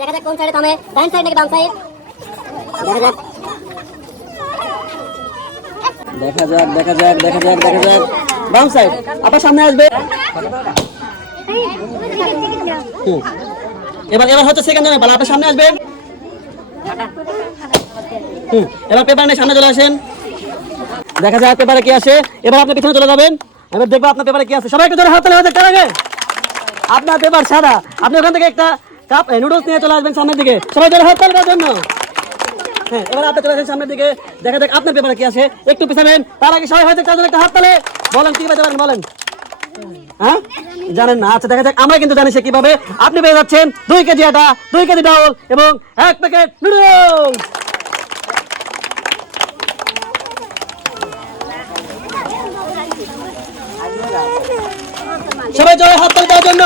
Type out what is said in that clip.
দেখা যাক কোন সাইডে থামে, ডান সাইড নাকি বাম সাইড। দেখা যাক বাম সাইড। আপনার সামনে আসবে। এবার হচ্ছে সেকেন্ড টাইমে বলা, আপনার সামনে আসবেন। এবার পেপার নিয়ে সামনে চলে আসেন। দেখা যাক পেপারে কি আসে। এবার আপনি পিছনে চলে যাবেন। এবার দেখবো আপনার পেপারে কি আছে। সবাই একটু জোরে হাত তালি হয়ে যাক। আপনার পেপার সাদা। আপনি ওখান থেকে একটা কাপ নুডলস নিয়ে চলে আসবেন সামনের দিকে। সবাই জোরে হাত তালি দেওয়ার জন্য। হ্যাঁ, এবার আপনি চলে আসেন সামনের দিকে। দেখা যাক আপনার পেপারে কি আছে। একটু পিছাবেন। তার আগে সবাই হয়তো চারজন একটা হাত তালে। বলেন কি পেতে পারেন, বলেন। হ্যাঁ, জানেন না? আচ্ছা, দেখা যাক। আমরা কিন্তু জানি সে কিভাবে। আপনি পেয়ে যাচ্ছেন 2 কেজি আটা, 2 কেজি ডাউল এবং 1 প্যাকেট নুডলস। সবাই জোরে হাত তালি দেওয়ার জন্য।